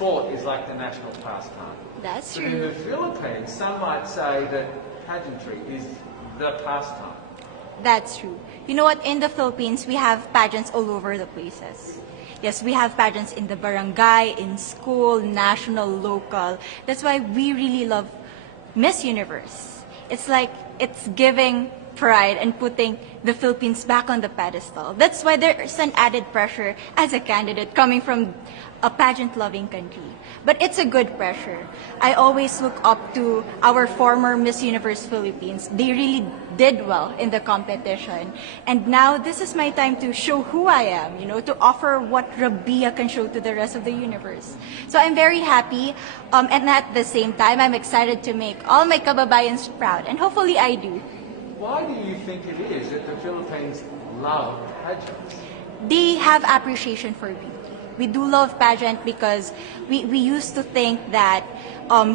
sport is like the national pastime. That's But in true. the Philippines, some might say that pageantry is the pastime. That's true. You know what? In the Philippines, we have pageants all over the places. Yes, we have pageants in the barangay, in school, national, local. That's why we really love Miss Universe. It's like it's giving pride and putting the Philippines back on the pedestal. That's why there's an added pressure as a candidate coming from a pageant-loving country. But it's a good pressure. I always look up to our former Miss Universe Philippines. They really did well in the competition. And now this is my time to show who I am, to offer what Rabia can show to the rest of the universe. So I'm very happy, and at the same time, I'm excited to make all my kababayans proud, and hopefully I do. Why do you think it is that the Philippines love pageants? They have appreciation for beauty. We do love pageant because we used to think that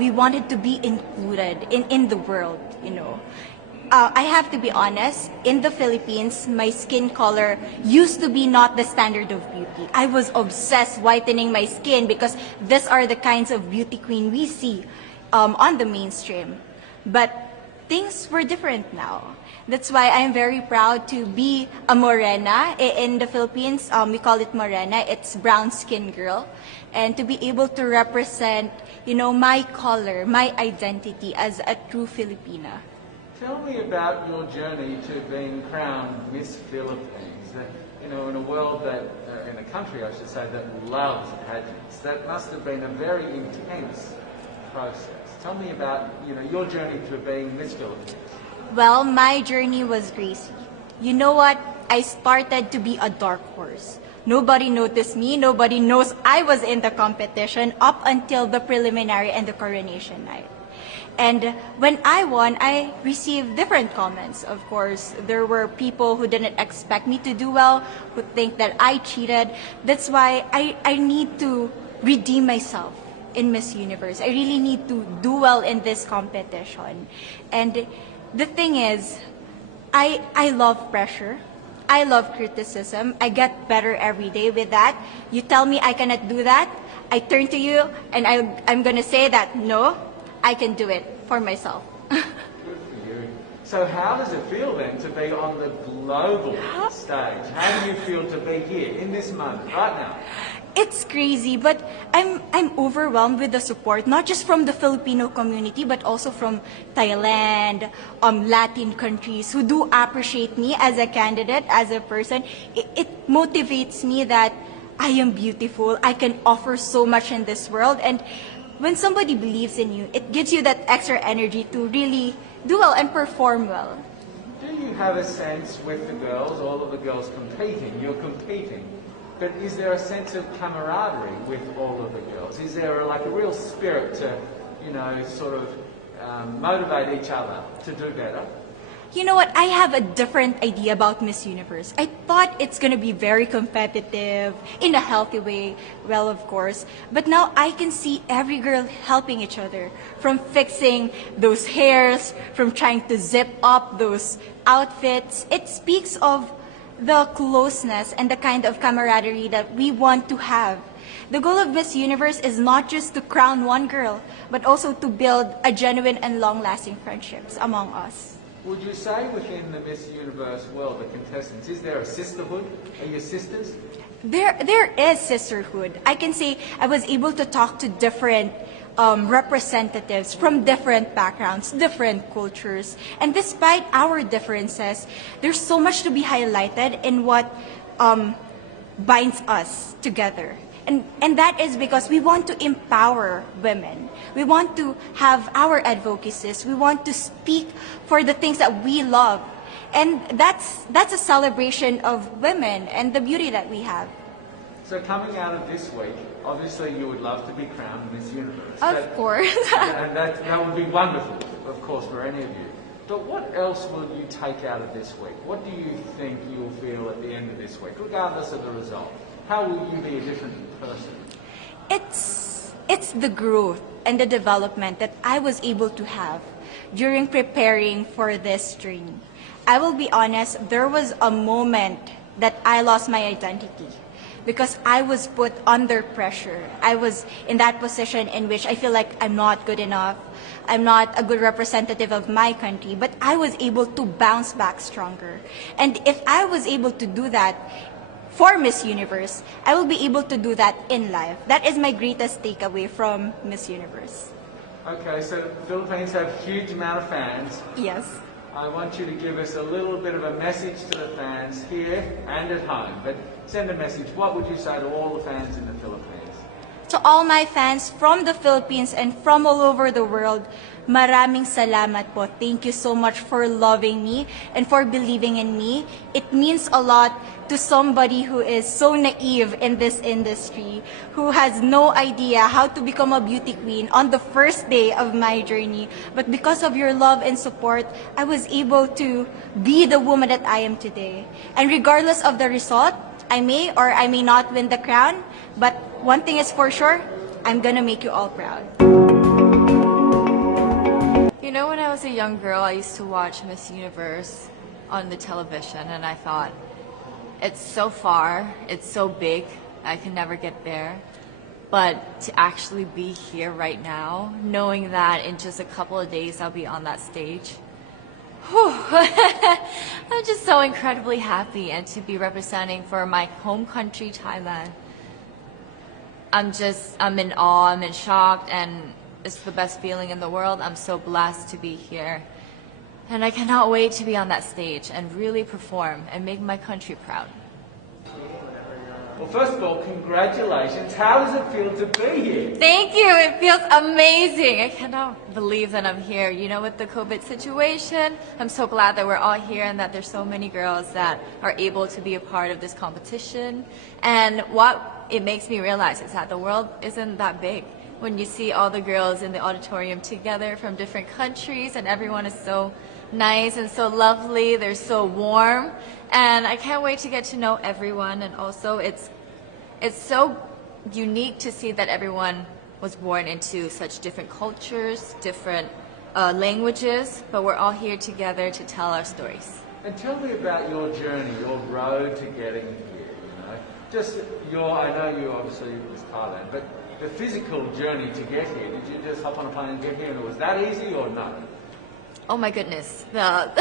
we wanted to be included in the world, I have to be honest, in the Philippines, my skin color used to be not the standard of beauty. I was obsessed whitening my skin because these are the kinds of beauty queen we see on the mainstream. But things were different now. That's why I'm very proud to be a morena. In the Philippines, we call it morena. It's brown skin girl. And to be able to represent, my color, my identity as a true Filipina. Tell me about your journey to being crowned Miss Philippines. In a world that, in a country I should say, that loves pageants. That must have been a very intense process. Tell me about, your journey to being Miss Philippines. Well, my journey was crazy. You know what? I started to be a dark horse. Nobody noticed me. Nobody knows I was in the competition up until the preliminary and the coronation night. And when I won, I received different comments. Of course, there were people who didn't expect me to do well, who think that I cheated. That's why I need to redeem myself in Miss Universe. I really need to do well in this competition. And the thing is, I love pressure. I love criticism. I get better every day with that. You tell me I cannot do that, I turn to you and I'm going to say that, no, I can do it for myself. Good for you. So how does it feel then to be on the global stage? How do you feel to be here in this moment, right now? It's crazy, but I'm overwhelmed with the support, not just from the Filipino community, but also from Thailand, Latin countries who do appreciate me as a candidate, as a person. It motivates me that I am beautiful, I can offer so much in this world, and when somebody believes in you, it gives you that extra energy to really do well and perform well. Do you have a sense with the girls, all of the girls competing, you're competing, but is there a sense of camaraderie with all of the girls? Is there a real spirit to, sort of motivate each other to do better? You know what? I have a different idea about Miss Universe. I thought it's going to be very competitive, in a healthy way, well, of course. But now I can see every girl helping each other, from fixing those hairs, from trying to zip up those outfits. It speaks of the closeness and the kind of camaraderie that we want to have. The goal of Miss Universe is not just to crown one girl, but also to build a genuine and long-lasting friendships among us. Would you say within the Miss Universe world, the contestants, is there a sisterhood? Are you sisters? There is sisterhood. I can say I was able to talk to different representatives from different backgrounds, different cultures. And despite our differences, there's so much to be highlighted in what binds us together. And that is because we want to empower women. We want to have our advocacies. We want to speak for the things that we love. And that's a celebration of women and the beauty that we have. So coming out of this week, obviously you would love to be crowned Miss Universe. Of course. And that would be wonderful, of course, for any of you. But what else will you take out of this week? What do you think you'll feel at the end of this week, regardless of the result? How will you be a different person? It's the growth and the development that I was able to have during preparing for this dream. I will be honest, there was a moment that I lost my identity. because I was put under pressure. I was in that position in which I feel like I'm not good enough. I'm not a good representative of my country, but I was able to bounce back stronger. And if I was able to do that for Miss Universe, I will be able to do that in life. That is my greatest takeaway from Miss Universe. Okay, so Philippines have a huge amount of fans. Yes. I want you to give us a little bit of a message to the fans here and at home. But send a message. What would you say to all the fans in the Philippines? To all my fans from the Philippines and from all over the world, maraming salamat po. Thank you so much for loving me and for believing in me. It means a lot to somebody who is so naive in this industry, who has no idea how to become a beauty queen on the first day of my journey. But because of your love and support, I was able to be the woman that I am today. And regardless of the result, I may or I may not win the crown, but one thing is for sure, I'm gonna make you all proud. You know, when I was a young girl, I used to watch Miss Universe on the television, and I thought, it's so far, it's so big, I can never get there. But to actually be here right now, knowing that in just a couple of days I'll be on that stage, whew, I'm just so incredibly happy, and to be representing for my home country, Thailand. I'm in awe, I'm in shock, and it's the best feeling in the world. I'm so blessed to be here. And I cannot wait to be on that stage and really perform and make my country proud. Well, first of all, congratulations. How does it feel to be here? Thank you. It feels amazing. I cannot believe that I'm here. You know, with the COVID situation, I'm so glad that we're all here and that there's so many girls that are able to be a part of this competition. And what it makes me realize is that the world isn't that big. When you see all the girls in the auditorium together from different countries, and everyone is so nice and so lovely, they're so warm, and I can't wait to get to know everyone. And also it's so unique to see that everyone was born into such different cultures, different languages, but we're all here together to tell our stories. And tell me about your journey, your road to getting here, you know. Just I know you obviously was Thailand, but the physical journey to get here, did you just hop on a plane and get here and it was that easy or no? Oh my goodness. Well,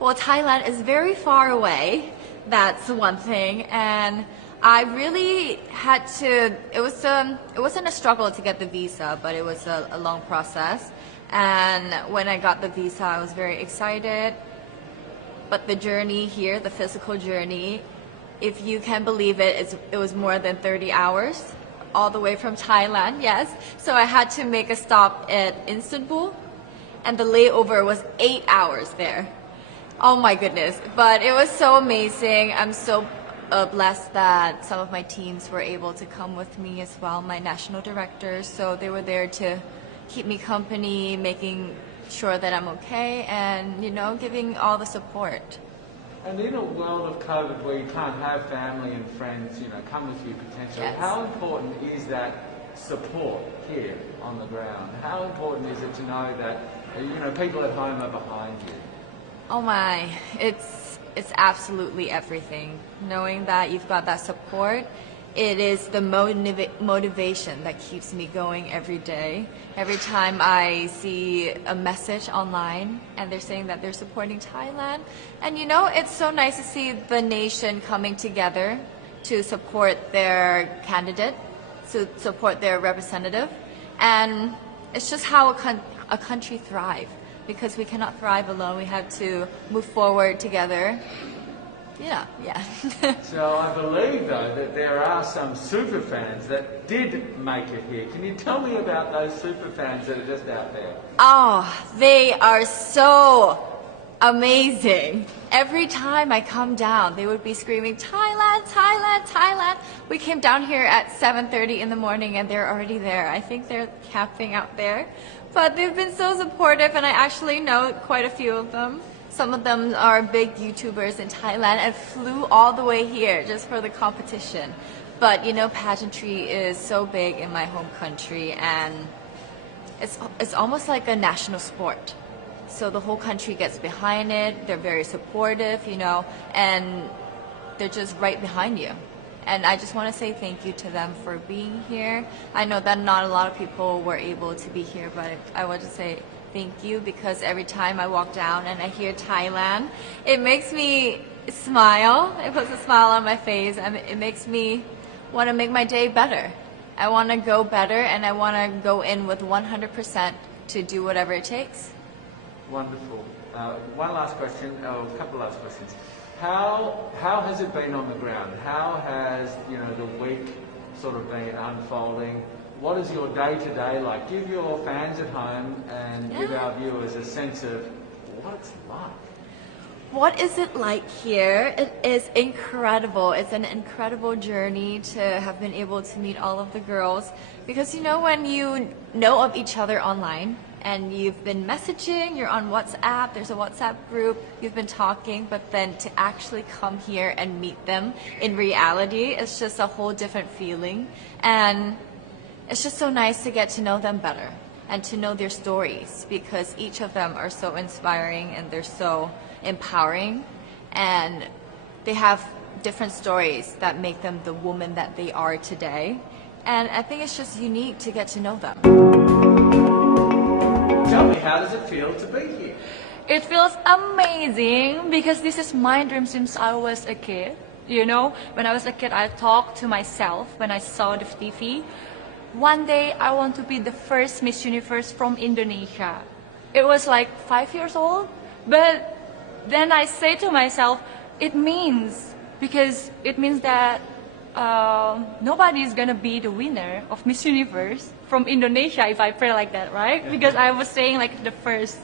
Thailand is very far away. That's one thing. And I really had to, it wasn't a struggle to get the visa, but it was a long process. And when I got the visa, I was very excited. But the journey here, the physical journey, if you can believe it, it was more than 30 hours. All the way from Thailand, yes. So I had to make a stop at Istanbul, and the layover was 8 hours there. Oh my goodness. But it was so amazing. I'm so blessed that some of my teams were able to come with me as well, my national directors. So they were there to keep me company, making sure that I'm okay, and, you know, giving all the support. And in a world of COVID where you can't have family and friends, you know, come with you potentially, Yes. How important is that support here on the ground? How important is it to know that, you know, people at home are behind you? Oh my, it's absolutely everything. Knowing that you've got that support, it is the motivation that keeps me going every day. Every time I see a message online and they're saying that they're supporting Thailand, and you know, it's so nice to see the nation coming together to support their candidate, to support their representative, and it's just how a country thrives. Because we cannot thrive alone, we have to move forward together. Yeah. So I believe, though, that there are some super fans that did make it here. Can you tell me about those super fans that are just out there? Oh, they are so amazing. Every time I come down, they would be screaming, Thailand, Thailand, Thailand. We came down here at 7:30 in the morning and they're already there. I think they're camping out there. But they've been so supportive, and I actually know quite a few of them. Some of them are big YouTubers in Thailand and flew all the way here just for the competition. But you know, pageantry is so big in my home country, and it's almost like a national sport. So the whole country gets behind it. They're very supportive, you know, and they're just right behind you. And I just want to say thank you to them for being here. I know that not a lot of people were able to be here, but I want to say thank you because every time I walk down and I hear Thailand, it makes me smile. It puts a smile on my face and it makes me want to make my day better. I want to go better and I want to go in with 100% to do whatever it takes. Wonderful. One last question, a couple of last questions. How has it been on the ground? How has the week sort of been unfolding? What is your day-to-day like? Give your fans at home and give our viewers a sense of what it's like. What is it like here? It is incredible. It's an incredible journey to have been able to meet all of the girls because when you know of each other online and you've been messaging, you're on WhatsApp, there's a WhatsApp group, you've been talking, but then to actually come here and meet them in reality, it's just a whole different feeling. And it's just so nice to get to know them better and to know their stories because each of them are so inspiring and they're so empowering and they have different stories that make them the woman that they are today. And I think it's just unique to get to know them. Tell me, how does it feel to be here? It feels amazing because this is my dream since I was a kid. When I was a kid, I talked to myself when I saw the TV. One day, I want to be the first Miss Universe from Indonesia. It was like 5 years old, but then I say to myself, it means that nobody is gonna be the winner of Miss Universe from Indonesia if I pray like that, right? Because I was saying like the first.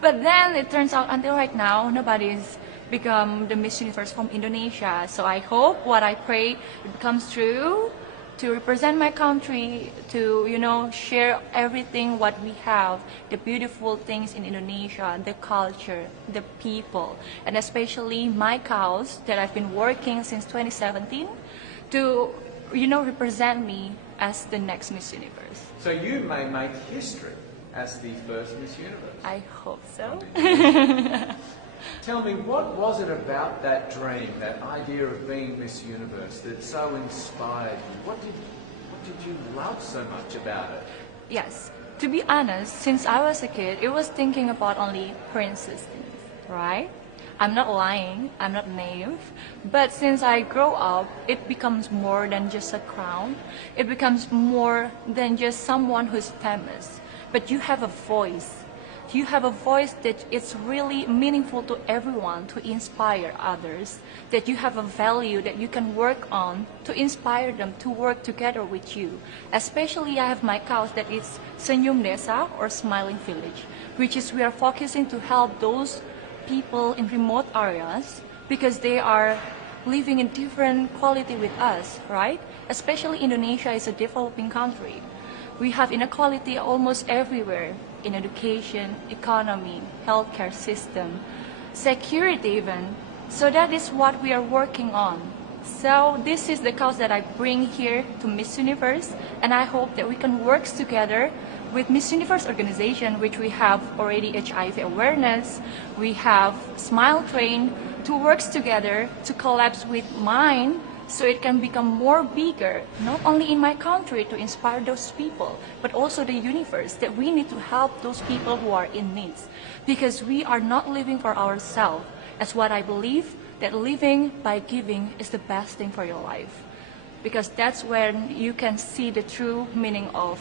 But then it turns out until right now, nobody's become the Miss Universe from Indonesia. So I hope what I pray it becomes true, to represent my country, to share everything what we have, the beautiful things in Indonesia, the culture, the people, and especially my cause that I've been working since 2017 to represent me as the next Miss Universe. So you may make history as the first Miss Universe. I hope so. Tell me, what was it about that dream, that idea of being Miss Universe that so inspired you? What did you love so much about it? Yes. To be honest, since I was a kid, it was thinking about only princess things, right? I'm not lying, I'm not naive. But since I grow up, it becomes more than just a crown. It becomes more than just someone who's famous. But you have a voice. You have a voice that it's really meaningful to everyone, to inspire others, that you have a value that you can work on to inspire them to work together with you. Especially I have my cause that is Senyum Desa or Smiling Village, which is we are focusing to help those people in remote areas because they are living in different quality with us, right? Especially Indonesia is a developing country. We have inequality almost everywhere. In education, economy, healthcare system, security even. So that is what we are working on. So this is the cause that I bring here to Miss Universe, and I hope that we can work together with Miss Universe organization, which we have already HIV awareness, we have Smile Train, to work together to collapse with mine so it can become more bigger, not only in my country to inspire those people, but also the universe, that we need to help those people who are in needs. Because we are not living for ourselves, as what I believe, that living by giving is the best thing for your life. Because that's when you can see the true meaning of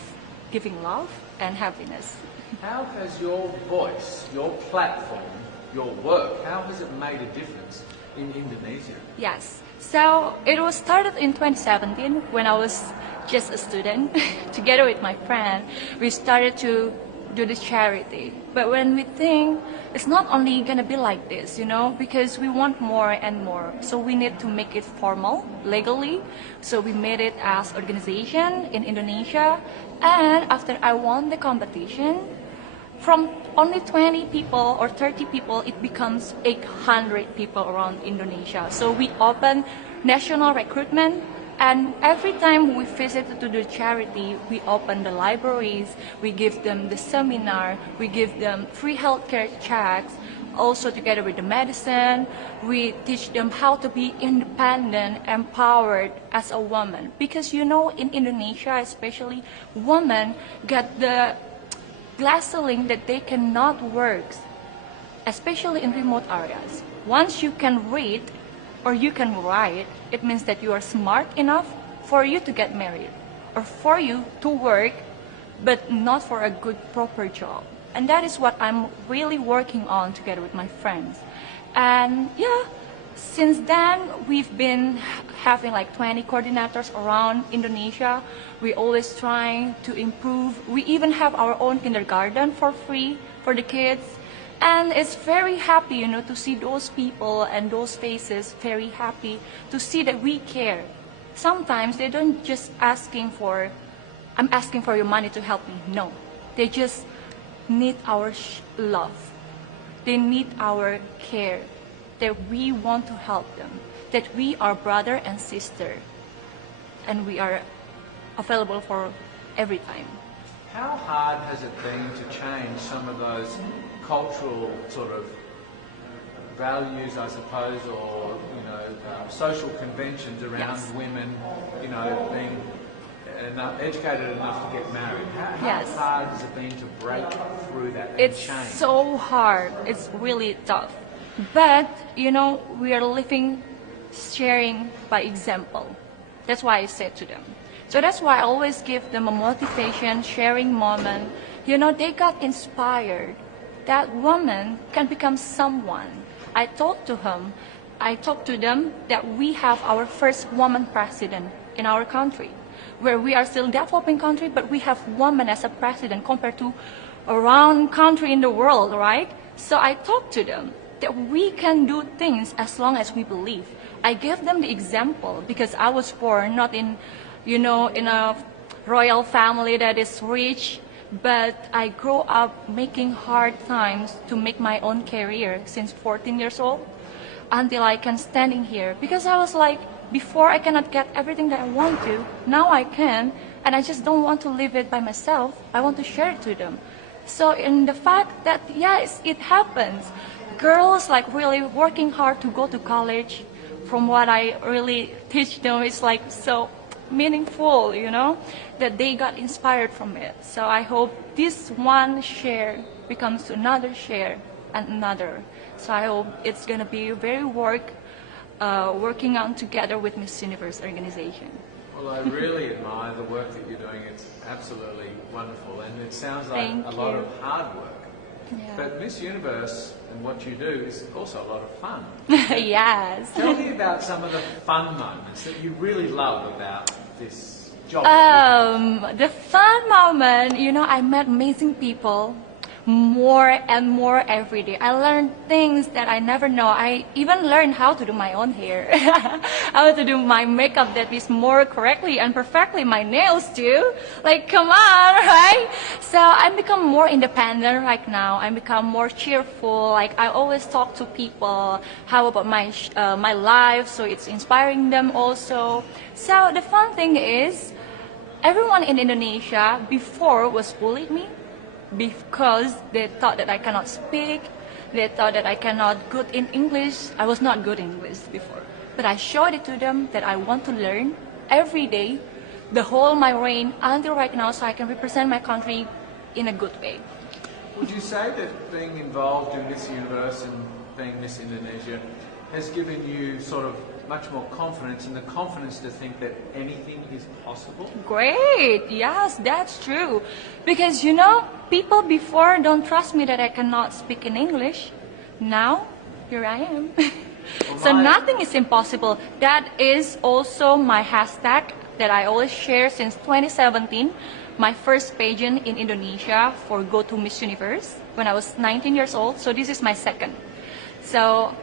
giving love and happiness. How has your voice, your platform, your work, how has it made a difference in Indonesia? Yes. So it was started in 2017 when I was just a student. Together with my friend, we started to do this charity. But when we think it's not only gonna be like this, because we want more and more. So we need to make it formal, legally. So we made it as organization in Indonesia. And after I won the competition, from only 20 people or 30 people, it becomes 800 people around Indonesia. So we open national recruitment, and every time we visit to the charity, we open the libraries, we give them the seminar, we give them free healthcare checks, Also together with the medicine, we teach them how to be independent, empowered as a woman. Because you know, in Indonesia especially, women get the glass ceiling that they cannot work, especially in remote areas. Once you can read or you can write, it means that you are smart enough for you to get married or for you to work, but not for a good proper job. And that is what I'm really working on together with my friends. And yeah, since then we've been having like 20 coordinators around Indonesia. We always trying to improve. We even have our own kindergarten for free for the kids. And it's very happy, you know, to see those people and those faces very happy to see that we care. Sometimes they don't just asking for, I'm asking for your money to help me. No, they just need our love. They need our care, that we want to help them, that we are brother and sister, and we are available for every time. How hard has it been to change some of those cultural sort of values, I suppose, or social conventions around Yes. women, being educated enough to get married? How Yes. hard has it been to break through that and It's change? so hard. It's really tough. But, you know, we are living, sharing by example. That's why I said to them. So that's why I always give them a motivation, sharing moment. You know, they got inspired. That woman can become someone. I talked to them that we have our first woman president in our country, where we are still developing country, but we have women as a president compared to around country in the world, right? So I talked to them that we can do things as long as we believe. I gave them the example because I was born not in, in a royal family that is rich, but I grew up making hard times to make my own career since 14 years old until I can standing here. Because I was like, before I cannot get everything that I want to, now I can, and I just don't want to live it by myself. I want to share it to them. So in the fact that, yes, it happens. Girls like really working hard to go to college, from what I really teach them, it's like so meaningful, that they got inspired from it. So I hope this one share becomes another share and another. So I hope it's gonna be very working on together with Miss Universe organization. Well, I really admire the work that you're doing. It's absolutely wonderful, and it sounds like Thank a lot you. of hard work. Yeah. But Miss Universe and what you do is also a lot of fun. Yes. Tell me about some of the fun moments that you really love about this job. that you do. The fun moment, I met amazing people more and more every day. I learned things that I never know. I even learned how to do my own hair, how to do my makeup that is more correctly and perfectly, my nails too. Like, come on, right? So I become more independent right now. I become more cheerful. Like, I always talk to people, how about my life, so it's inspiring them also. So the fun thing is, everyone in Indonesia before was bullied me, because they thought that I cannot speak, they thought that I cannot good in English. I was not good in English before. But I showed it to them that I want to learn every day, the whole my reign until right now, so I can represent my country in a good way. Would you say that being involved in Miss Universe and being Miss Indonesia has given you sort of much more confidence, and the confidence to think that anything is possible? Great, yes, that's true. Because people before don't trust me that I cannot speak in English. Now, here I am. So nothing is impossible. That is also my hashtag that I always share since 2017. My first pageant in Indonesia for Go to Miss Universe when I was 19 years old. So this is my second. So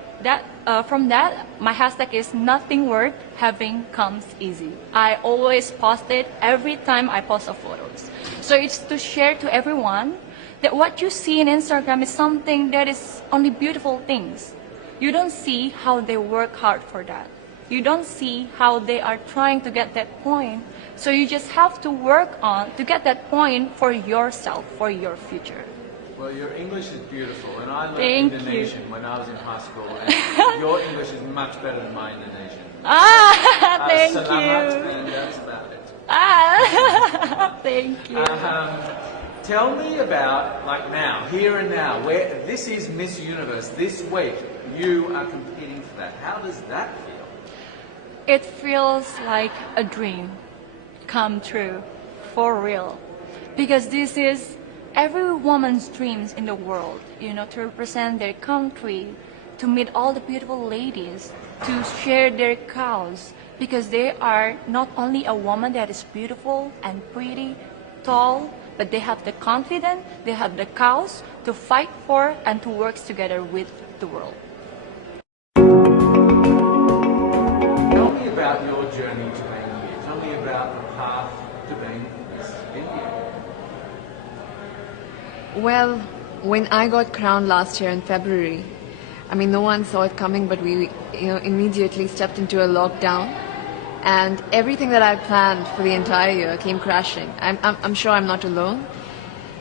from that, my hashtag is nothing worth having comes easy. I always post it every time I post a photos. So it's to share to everyone that what you see in Instagram is something that is only beautiful things. You don't see how they work hard for that. You don't see how they are trying to get that point. So you just have to work on to get that point for yourself, for your future. Well, your English is beautiful, and I learned Thank you. Indonesian when I was in high school, and your English is much better than my Indonesian. Thank Selamat, you. and that's about it. Thank you. Tell me about, like now, here and now, where this is Miss Universe. This week, you are competing for that. How does that feel? It feels like a dream come true, for real. Because this is every woman's dreams in the world, to represent their country, to meet all the beautiful ladies, to share their cause. Because they are not only a woman that is beautiful and pretty, tall, but they have the confidence, they have the cause to fight for and to work together with the world. Tell me about your journey to being here. Tell me about the path to being Miss India. Well, when I got crowned last year in February, I mean, no one saw it coming, but we, immediately stepped into a lockdown, and everything that I planned for the entire year came crashing. I'm sure I'm not alone,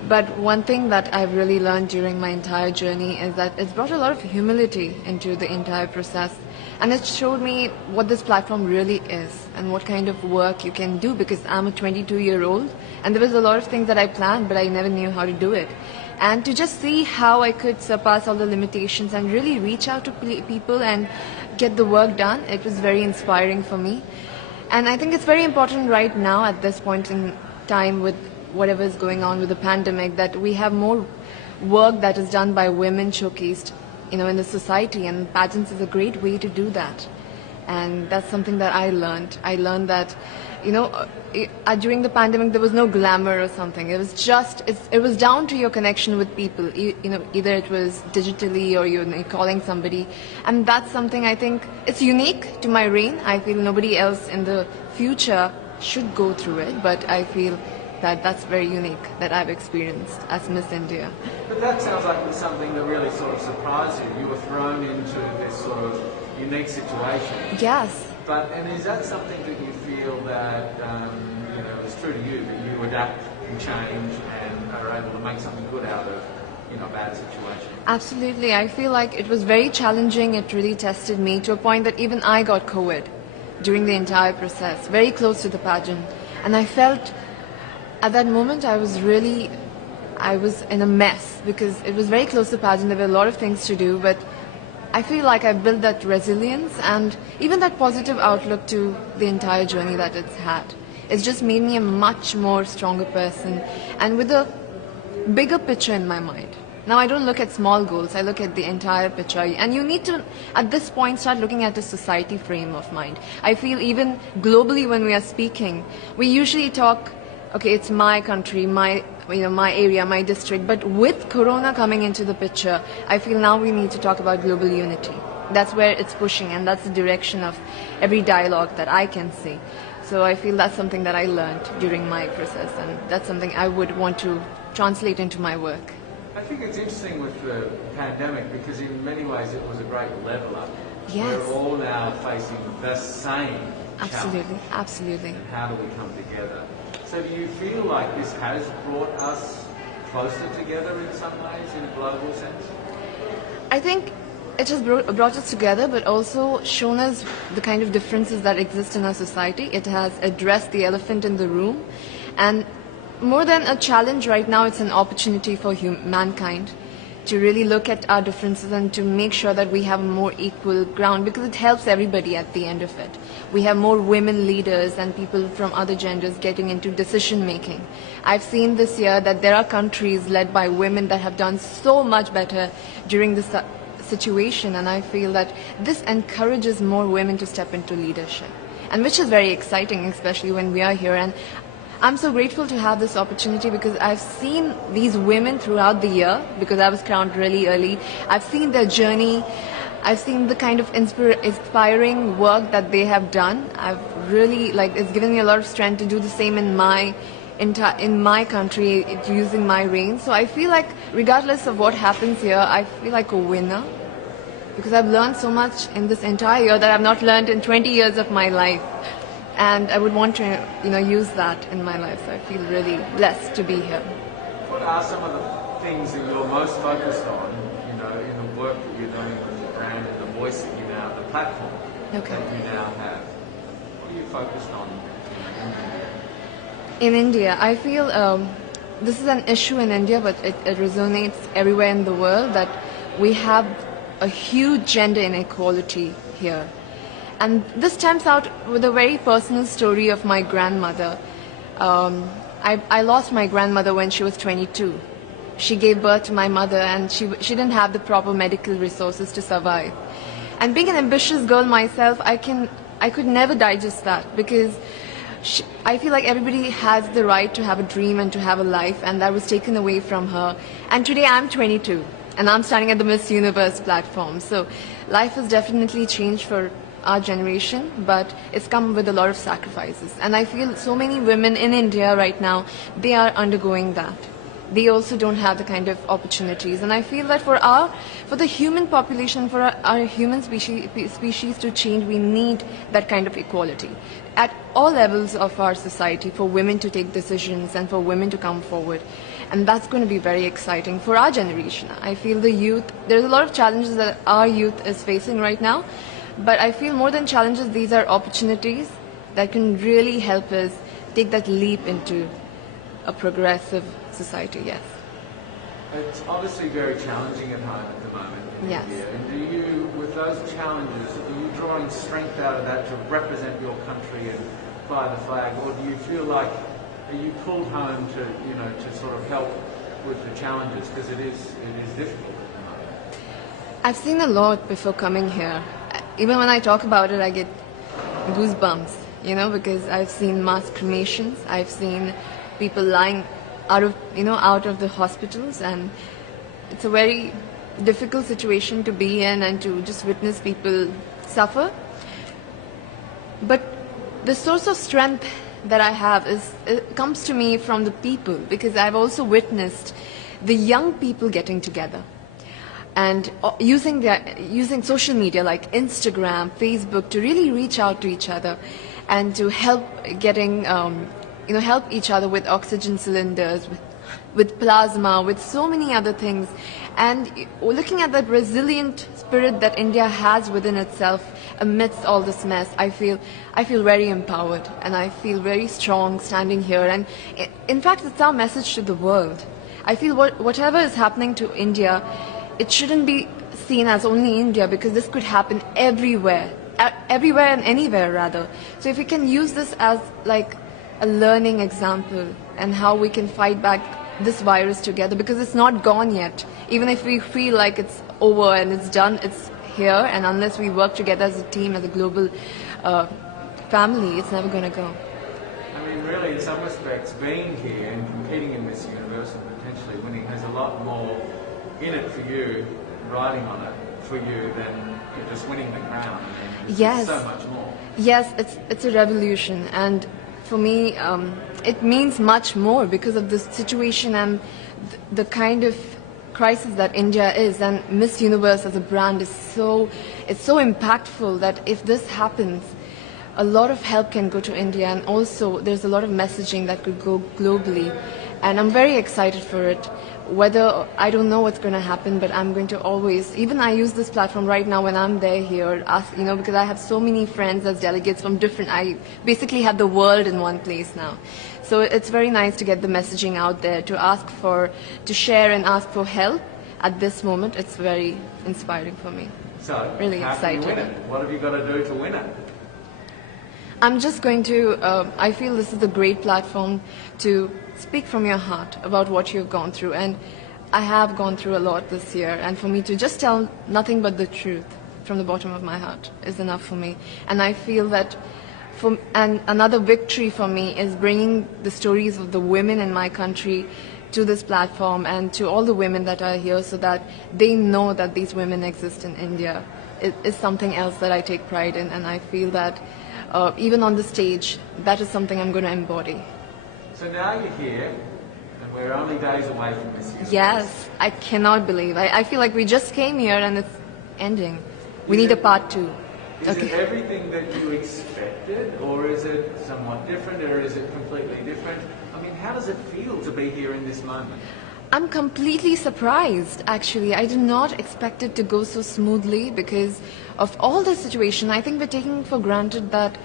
but one thing that I've really learned during my entire journey is that it's brought a lot of humility into the entire process, and it showed me what this platform really is and what kind of work you can do, because I'm a 22-year-old, and there was a lot of things that I planned, but I never knew how to do it. And to just see how I could surpass all the limitations and really reach out to people and get the work done, it was very inspiring for me. And I think it's very important right now at this point in time with whatever is going on with the pandemic that we have more work that is done by women showcased, in the society, and pageants is a great way to do that. And that's something that I learned. I learned that, during the pandemic there was no glamour or something. It was just, it was down to your connection with people. Either it was digitally or you're calling somebody. And that's something I think it's unique to my reign. I feel nobody else in the future should go through it, but I feel that that's very unique that I've experienced as Miss India. But that sounds like it's something that really sort of surprised you. You were thrown into this sort of unique situation. Yes. And is that something that you feel that is true to you, that you adapt and change and are able to make something good out of a bad situation? Absolutely. I feel like it was very challenging. It really tested me to a point that even I got COVID during the entire process, very close to the pageant. And I felt at that moment I was in a mess because it was very close to pageant. There were a lot of things to do, but I feel like I built that resilience and even that positive outlook to the entire journey that it's had. It's just made me a much more stronger person and with a bigger picture in my mind. Now I don't look at small goals, I look at the entire picture. And you need to, at this point, start looking at a society frame of mind. I feel even globally when we are speaking, we usually talk, okay, it's my country, my area, my district. But with Corona coming into the picture, I feel now we need to talk about global unity. That's where it's pushing, and that's the direction of every dialogue that I can see. So I feel that's something that I learned during my process, and that's something I would want to translate into my work. I think it's interesting with the pandemic because in many ways it was a great level up. Yes. We're all now facing the same Absolutely, challenge. absolutely. And how do we come together? So do you feel like this has brought us closer together in some ways, in a global sense? I think it has brought us together, but also shown us the kind of differences that exist in our society. It has addressed the elephant in the room. And more than a challenge right now, it's an opportunity for mankind to really look at our differences and to make sure that we have a more equal ground, because it helps everybody at the end of it. We have more women leaders and people from other genders getting into decision making. I've seen this year that there are countries led by women that have done so much better during this situation, and I feel that this encourages more women to step into leadership, and which is very exciting, especially when we are here. And I'm so grateful to have this opportunity because I've seen these women throughout the year, because I was crowned really early. I've seen their journey. I've seen the kind of inspiring work that they have done. I've really, it's given me a lot of strength to do the same in my country, using my reign. So I feel like regardless of what happens here, I feel like a winner because I've learned so much in this entire year that I've not learned in 20 years of my life. And I would want to, use that in my life. So I feel really blessed to be here. What are some of the things that you're most focused on, you know, in the work that you're doing with the brand and the voice that you now, the platform Okay. that you now have? What are you focused on in India? In India, I feel this is an issue in India, but it resonates everywhere in the world that we have a huge gender inequality here. And this stems out with a very personal story of my grandmother. I lost my grandmother when she was 22. She gave birth to my mother and she didn't have the proper medical resources to survive. And being an ambitious girl myself, I could never digest that because I feel like everybody has the right to have a dream and to have a life, and that was taken away from her. And today I'm 22 and I'm standing at the Miss Universe platform. So life has definitely changed for our generation, but it's come with a lot of sacrifices. And I feel so many women in India right now, they are undergoing that. They also don't have the kind of opportunities. And I feel that for the human population, for our human species to change, we need that kind of equality at all levels of our society, for women to take decisions and for women to come forward. And that's going to be very exciting for our generation. I feel the youth, there's a lot of challenges that our youth is facing right now, but I feel more than challenges, these are opportunities that can really help us take that leap into a progressive society, yes. It's obviously very challenging at home at the moment in Yes. India. And do you, with those challenges, are you drawing strength out of that to represent your country and fly the flag, or do you feel like, are you pulled home to, you know, to sort of help with the challenges, because it is difficult at the moment? I've seen a lot before coming here. Even when I talk about it, I get goosebumps, you know, because I've seen mass cremations, I've seen people lying out of the hospitals, and it's a very difficult situation to be in and to just witness people suffer. But the source of strength that I have it comes to me from the people, because I've also witnessed the young people getting together and using social media like Instagram, Facebook to really reach out to each other and to help help each other with oxygen cylinders, with plasma, with so many other things. And looking at that resilient spirit that India has within itself amidst all this mess, I feel very empowered and I feel very strong standing here. And in fact, it's our message to the world. I feel whatever is happening to India, it shouldn't be seen as only India, because this could happen everywhere and anywhere rather. So if we can use this as like a learning example and how we can fight back this virus together, because it's not gone yet. Even if we feel like it's over and it's done, it's here, and unless we work together as a team, as a global family, it's never going to go. I mean, really, in some respects, being here and competing in Miss Universe and potentially winning has a lot more in it for you, riding on it for you, than just winning the crown. I mean, Yes. so much more. Yes, it's a revolution, and for me, it means much more because of the situation and the kind of crisis that India is. And Miss Universe as a brand is so impactful that if this happens, a lot of help can go to India, and also there's a lot of messaging that could go globally. And I'm very excited for it. Whether, I don't know what's going to happen, but I'm going to always, even I use this platform right now when I'm there here, because I have so many friends as delegates from I basically have the world in one place now. So it's very nice to get the messaging out there, to share and ask for help at this moment. It's very inspiring for me. So, Really how can you excited. win it? What have you got to do to win it? I'm just going to, I feel this is a great platform to speak from your heart about what you've gone through. And I have gone through a lot this year. And for me to just tell nothing but the truth from the bottom of my heart is enough for me. And I feel that and another victory for me is bringing the stories of the women in my country to this platform and to all the women that are here, so that they know that these women exist in India. It is something else that I take pride in, and I feel that even on the stage, that is something I'm going to embody. So now you're here, and we're only days away from Miss Universe. Yes, I cannot believe. I feel like we just came here and it's ending. We need a part 2. Is it everything that you expected, or is it somewhat different, or is it completely different? I mean, how does it feel to be here in this moment? I'm completely surprised, actually. I did not expect it to go so smoothly because of all the situation. I think we're taking for granted that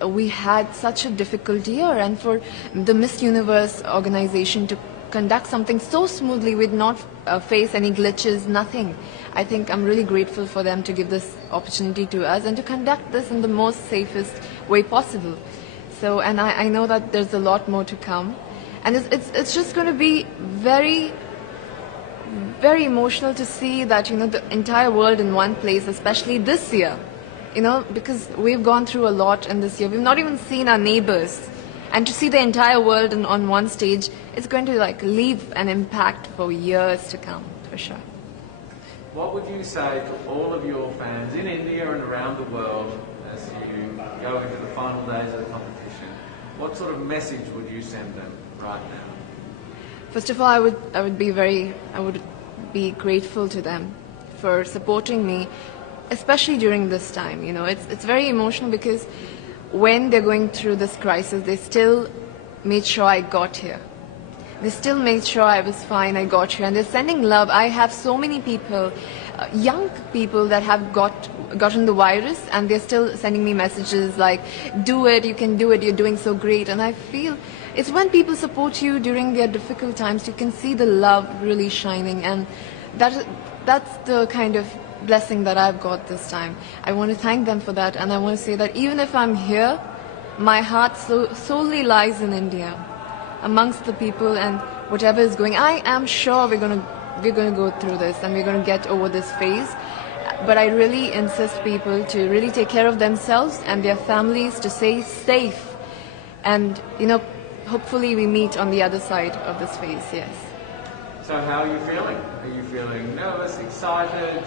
we had such a difficult year, and for the Miss Universe organization to conduct something so smoothly with not face any glitches, nothing. I think I'm really grateful for them to give this opportunity to us and to conduct this in the most safest way possible. So, and I know that there's a lot more to come. And it's just going to be very, very emotional to see that, the entire world in one place, especially this year, because we've gone through a lot in this year. We've not even seen our neighbors. And to see the entire world on one stage, it's going to leave an impact for years to come, for sure. What would you say to all of your fans in India and around the world as you go into the final days of the competition? What sort of message would you send them right now? First of all, I would be grateful to them for supporting me, especially during this time. It's very emotional because when they're going through this crisis, they still made sure I got here. They still made sure I was fine, I got here, and they're sending love. I have so many people, young people that have gotten the virus, and they're still sending me messages like, do it, you can do it, you're doing so great. And I feel it's when people support you during their difficult times, you can see the love really shining, and that's the kind of blessing that I've got this time. I want to thank them for that, and I want to say that even if I'm here, my heart solely lies in India, amongst the people and whatever is going. I am sure we're going to go through this and we're going to get over this phase. But I really insist people to really take care of themselves and their families, to stay safe. And, hopefully we meet on the other side of this phase, yes. So how are you feeling? Are you feeling nervous, excited?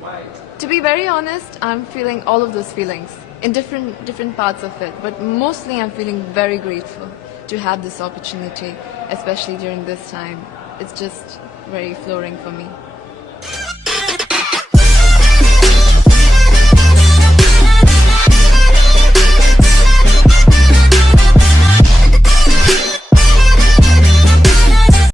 Wait. To be very honest, I'm feeling all of those feelings in different parts of it. But mostly I'm feeling very grateful to have this opportunity, especially during this time. It's just very flooring for me.